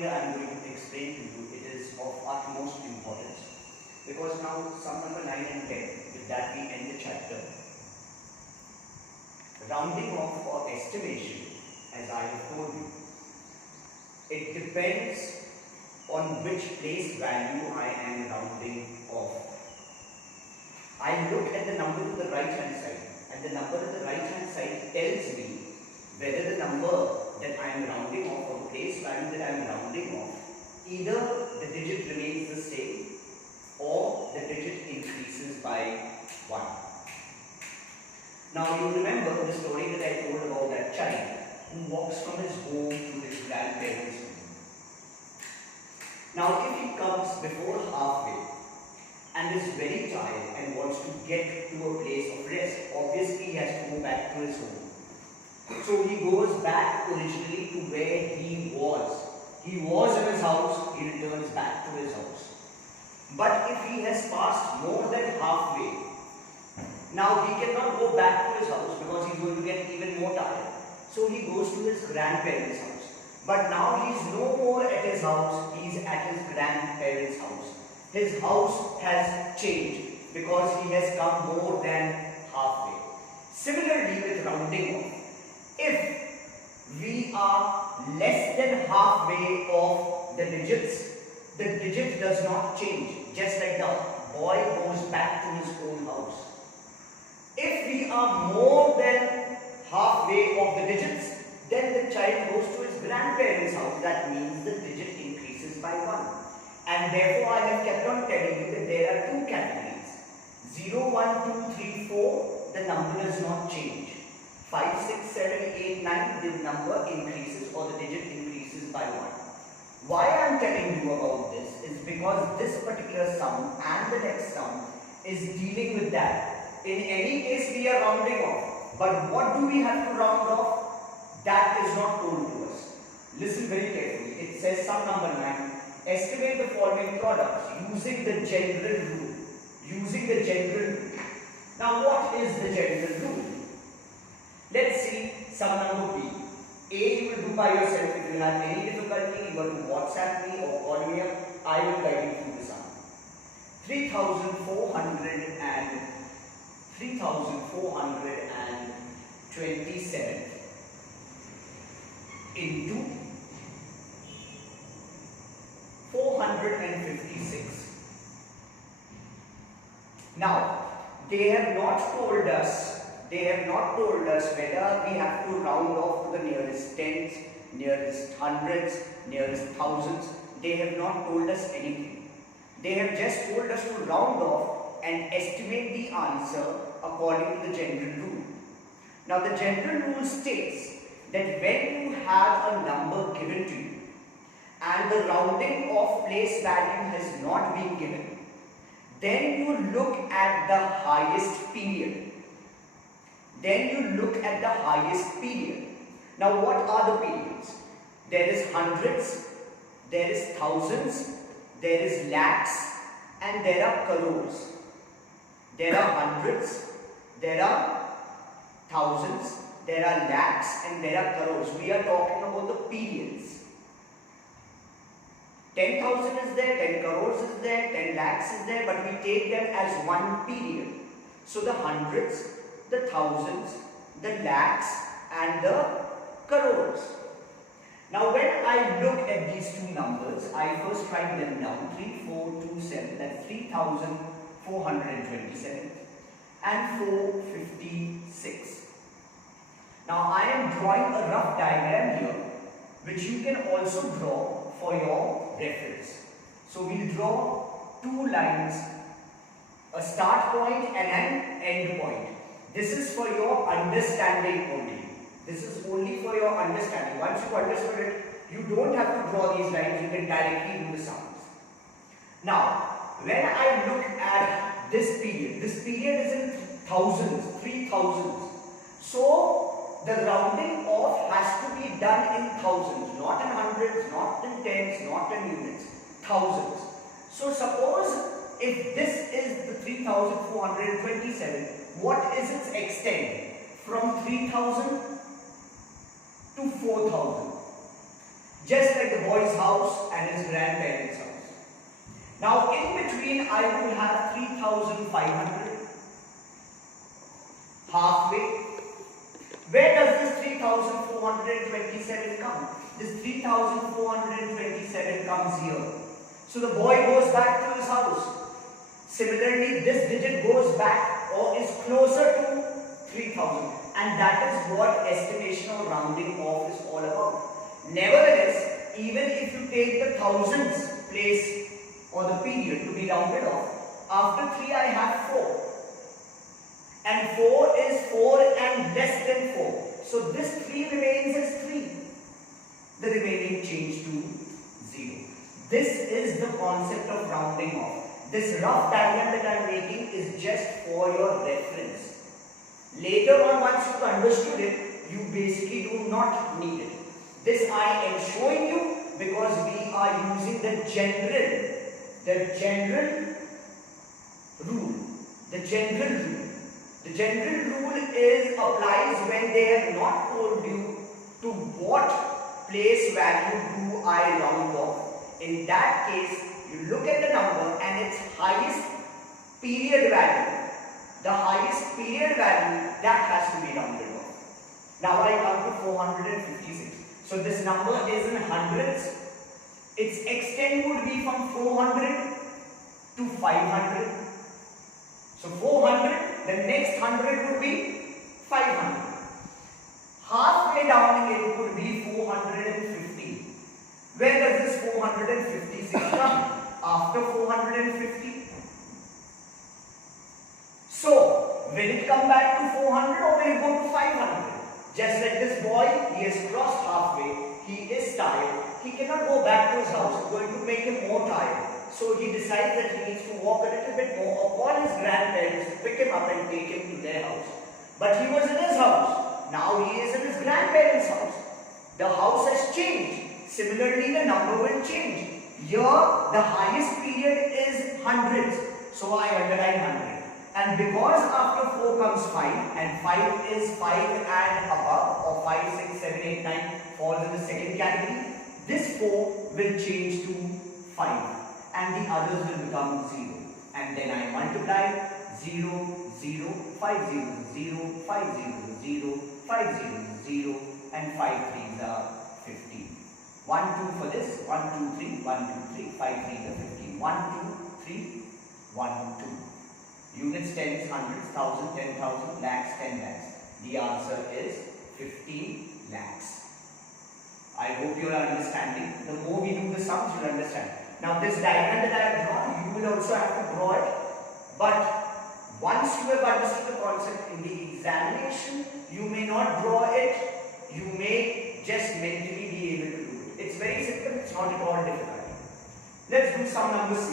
something that I am going to explain to you. It is of utmost importance. Because now sum number 9 and 10, with that we end the chapter. Rounding off or estimation, as I have told you, it depends on which place value I am rounding off. I look at the number to the right hand side, and the number to the right hand side tells me whether the number that I am rounding off or the place value that I am rounding off, either the digit remains the same or the digit increases by 1. Now you remember the story that I told about that child who walks from his home to his grandparents' home. Now if he comes before halfway and is very tired and wants to get to a place of rest, obviously he has to go back to his home. So he goes back originally to where he was. He was in his house, he returns back to his house. But if he has passed more than halfway, now he cannot go back to his house because he's going to get even more tired. So he goes to his grandparents' house. But now he's no more at his house, he's at his grandparents' house. His house has changed because he has come more than halfway. Similarly with rounding off, if we are less than halfway of the digits, the digit does not change, just like the boy goes back to his own house. If we are more than halfway of the digits, then the child goes to his grandparents' house. That means the digit increases by 1. And therefore I have kept on telling you that there are 2 categories. 0, 1, 2, 3, 4, the number does not change. 5, 6, 7, 8, 9, the number increases or the digit increases by 1. Why I am telling you about this is because this particular sum and the next sum is dealing with that. In any case we are rounding off, but what do we have to round off? That is not told to us. Listen very carefully. It says sum number 9, estimate the following products using the general rule. Using the general rule. Now what is the general rule? Let's see sum number B. A you will do by yourself. If you have any difficulty, you want to WhatsApp me or call me up. I will guide you through the sum. 3,427 into 456. Now, they have not told us whether we have to round off to the nearest tens, nearest hundreds, nearest thousands. They have not told us anything. They have just told us to round off and estimate the answer according to the general rule. Now the general rule states that when you have a number given to you and the rounding off place value has not been given, then you look at the highest period. Now what are the periods? There is hundreds, there is thousands, there is lakhs, and there are crores. There are hundreds, there are thousands, there are lakhs, and there are crores. We are talking about the periods. 10,000 is there, 10 crores is there, 10 lakhs is there, but we take them as one period. So the hundreds, the thousands, the lakhs, and the crores. Now when I look at these two numbers, I first write them down. 3427, that's 3,427 and 456. Now I am drawing a rough diagram here, which you can also draw for your reference. So we'll draw 2 lines, a start point and an end point. This is for your understanding only. This is only for your understanding. Once you understood it, you don't have to draw these lines, you can directly do the sums. Now, when I look at this period is in thousands, 3,000s. So, the rounding off has to be done in thousands, not in hundreds, not in tens, not in units, thousands. So, suppose if this is the 3,427, what is its extent? From 3,000 to 4,000. just like the boy's house and his grandparents' house. Now in between I would have 3,500. Halfway. Where does this 3,427 come? This 3,427 comes here. So the boy goes back to his house. Similarly, this digit goes back or is closer to 3,000. And that is what estimation or rounding off is all about. Nevertheless, even if you take the thousands place or the period to be rounded off, after 3 I have 4. And 4 is 4 and less than 4. So this 3 remains as 3. The remaining change to 0. This is the concept of rounding off. This rough diagram that I am making is just for your reference. Later on, once you understood it, you basically do not need it. This I am showing you because we are using the general rule. The general rule is applies when they have not told you to what place value do I round off. In that case, you look at the number and its highest period value. The highest period value that has to be rounded off. Now I come to 456. So this number is in hundreds. Its extent would be from 400 to 500. So 400, the next 100 would be 500. Halfway down it would be 450. Where does this 456 come? After 450. So, will it come back to 400 or will it go to 500? Just like this boy, he has crossed halfway, he is tired, he cannot go back to his house, it's going to make him more tired. So he decides that he needs to walk a little bit more or call his grandparents to pick him up and take him to their house. But he was in his house, now he is in his grandparents' house. The house has changed, similarly the number will change. Here, the highest period is hundreds, so I underline 100. And because after 4 comes 5 and 5 is 5 and above or 5, 6, 7, 8, 9 falls in the second category, this 4 will change to 5 and the others will become 0. And then I multiply 0, 0, 5 0, 0, 5 0, 0, 5 0, 0 and 5 3s are 15. 1, 2 for this, 1, 2, 3, 1, 2, 3, 5 3s are 15. 1, 2, 3, 1, 2. Units, tens, hundreds, thousand, 10,000, lakhs, 10 lakhs. The answer is 15 lakhs. I hope you are understanding. The more we do the sums, you will understand. Now this diagram that I have drawn, you will also have to draw it. But once you have understood the concept in the examination, you may not draw it. You may just mentally be able to do it. It's very simple. It's not at all difficult. Let's do sum number C.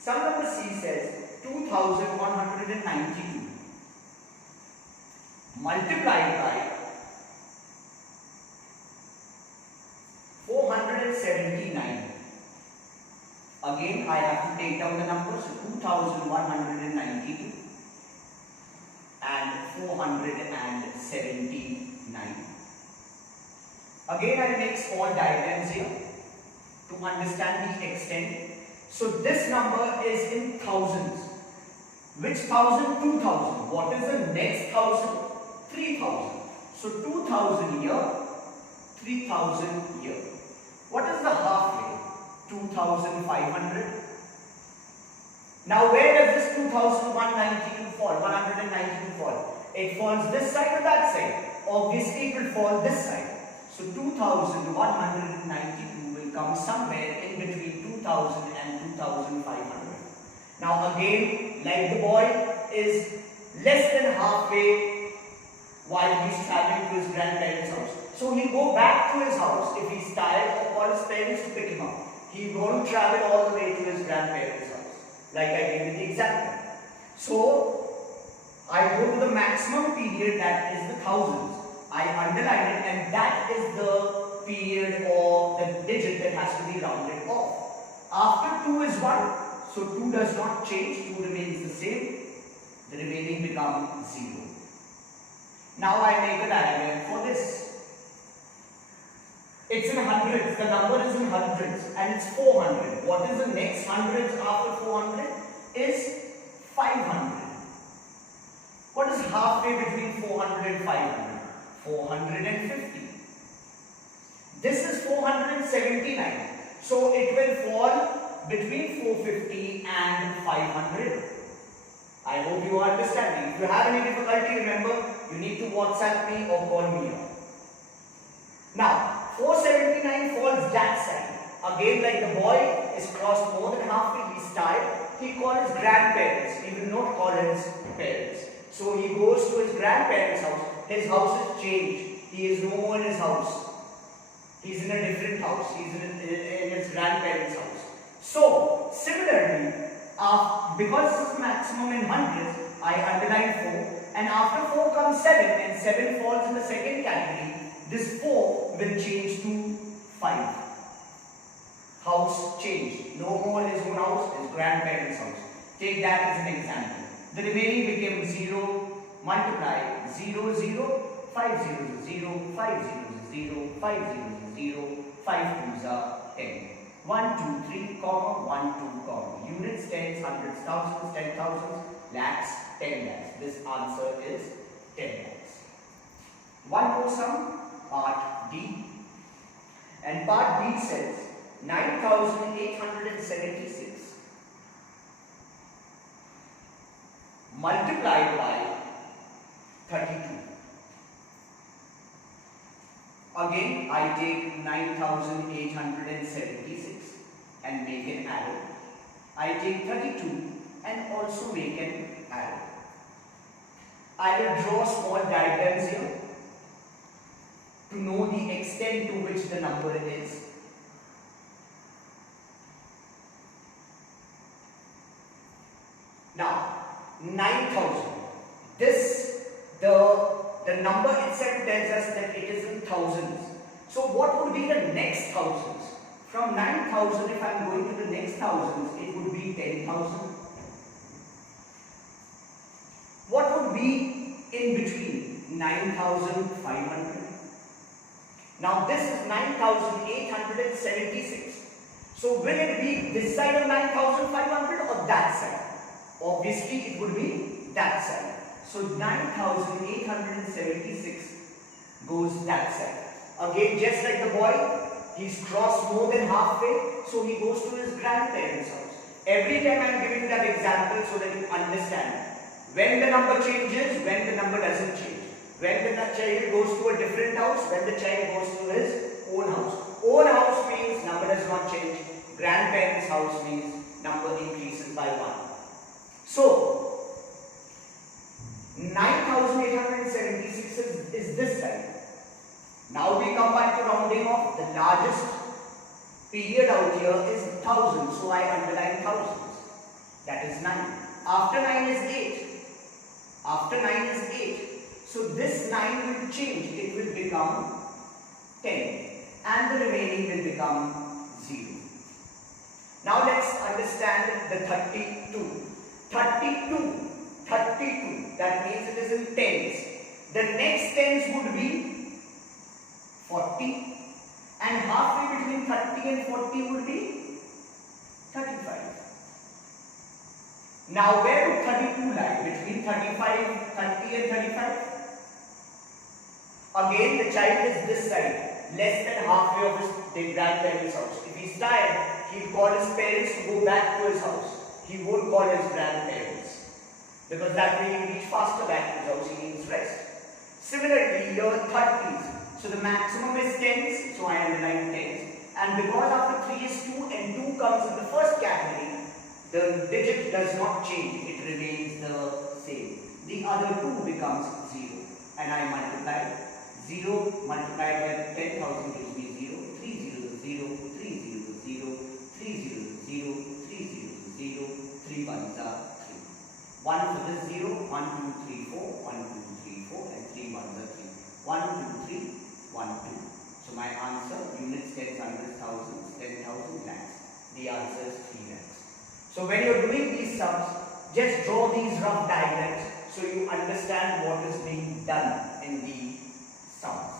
Sum number C says 2,192 multiplied by 479. Again, I have to take down the numbers. 2,192 and 479. Again, I will make small diagrams here to understand the extent. So this number is in thousands. Which thousand? 2,000. What is the next thousand? 3,000. So 2,000 here, 3,000 here. What is the halfway? 2,500. Now where does this 2,192 fall? 192 fall? It falls this side or that side? Obviously it will fall this side. So 2,192 will come somewhere in between 2,000 and 2,500. Now again, like the boy is less than halfway while he is traveling to his grandparents' house. So he'll go back to his house if he's tired or call his parents to pick him up. He won't travel all the way to his grandparents' house, like I gave you the example. So I go to the maximum period, that is the thousands. I underline it, and that is the period or the digit that has to be rounded off. After 2 is 1, so 2 does not change, 2 remains the same. The remaining becomes 0. Now I make a diagram for this. It's in hundreds. The number is in hundreds and it's 400. What is the next hundreds after 400? Is 500. What is halfway between 400 and 500? 450. This is 479. So it will fall between 450 and 500. I hope you are understanding. If you have any difficulty, remember, you need to WhatsApp me or call me up. Now, 479 falls that side. Again, like the boy is crossed more than halfway, he's tired. He calls his grandparents. He will not call his parents. So he goes to his grandparents' house. His house is changed. He is no more in his house. He's in a different house. He's in his grandparents' house. So, similarly, because this is maximum in hundreds, I underline 4. And after 4 comes 7, and 7 falls in the second category. This 4 will change to 5. House changed. No more his own house, his grandparents' house. Take that as an example. The remaining became 0, multiply 0, 0, 5 0, 0, 5 0, 0, 5 0, 0, 5 2s are 10. 1, 2, 3, comma, 1, 2, comma. Units, tens, hundreds, thousands, 10,000s, lakhs, 10 lakhs. This answer is 10 lakhs. One more sum, part D. And part D says 9,876 multiplied by 32. Again, I take 9,876 and make an arrow. I take 32 and also make an arrow. I will draw small diagrams here to know the extent to which the number is. Now, 9,000. The number itself tells us that it is in thousands. So what would be the next thousands? From 9,000, if I am going to the next thousands, it would be 10,000. What would be in between? 9,500. Now this is 9,876. So will it be this side of 9,500 or that side? Obviously it would be that side. So 9,876 goes that side. Again, just like the boy, he's crossed more than halfway, so he goes to his grandparents' house. Every time I am giving that example so that you understand. When the number changes, when the number doesn't change. When the child goes to a different house, when the child goes to his own house. Own house means number does not change. Grandparents' house means number increases by 1. So, 9,876 is this side. Now we come back to rounding off. The largest period out here is 1000. So I underline thousands. That is 9. After 9 is 8. After 9 is 8. So this 9 will change. It will become 10. And the remaining will become 0. Now let's understand the 32. 32. That means it is in tens. The next tens would be 40. And halfway between 30 and 40 would be 35. Now where would 32 lie? Between 30 and 35? Again the child is this side, less than halfway of his grandparents' house. If he's tired, he'll call his parents to go back to his house. He won't call his grandparents. Because that way he'll reach faster back to his house, he needs rest. Similarly, here 30s. So the maximum is tens, so I underline tens. And because after 3 is 2 and 2 comes in the first category, the digit does not change, it remains the same. The other 2 becomes 0. And I multiply. 0 multiplied by 10,000 gives me 0. 3 0 0, 3 0 0, 3 0 0, 3 0 0, 3 1s are 3. 1 for this 0, 1 2 3 4, 1 2 3 4 and 3 1s are 3. 1 2 3, 1 2. So my answer, units, tens, hundreds, thousands, 10,000 lakhs. The answer is 3 lakhs. So when you are doing these sums, just draw these rough diagrams so you understand what is being done in the sums.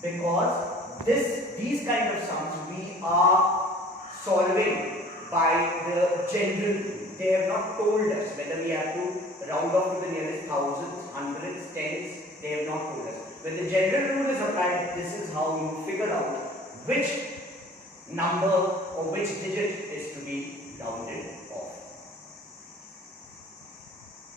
Because this these kind of sums we are solving by the general rule. They have not told us whether we have to round off to the nearest thousands, hundreds, tens. They have not told us. When the general rule is applied, this is how you figure out which number or which digit is to be rounded off.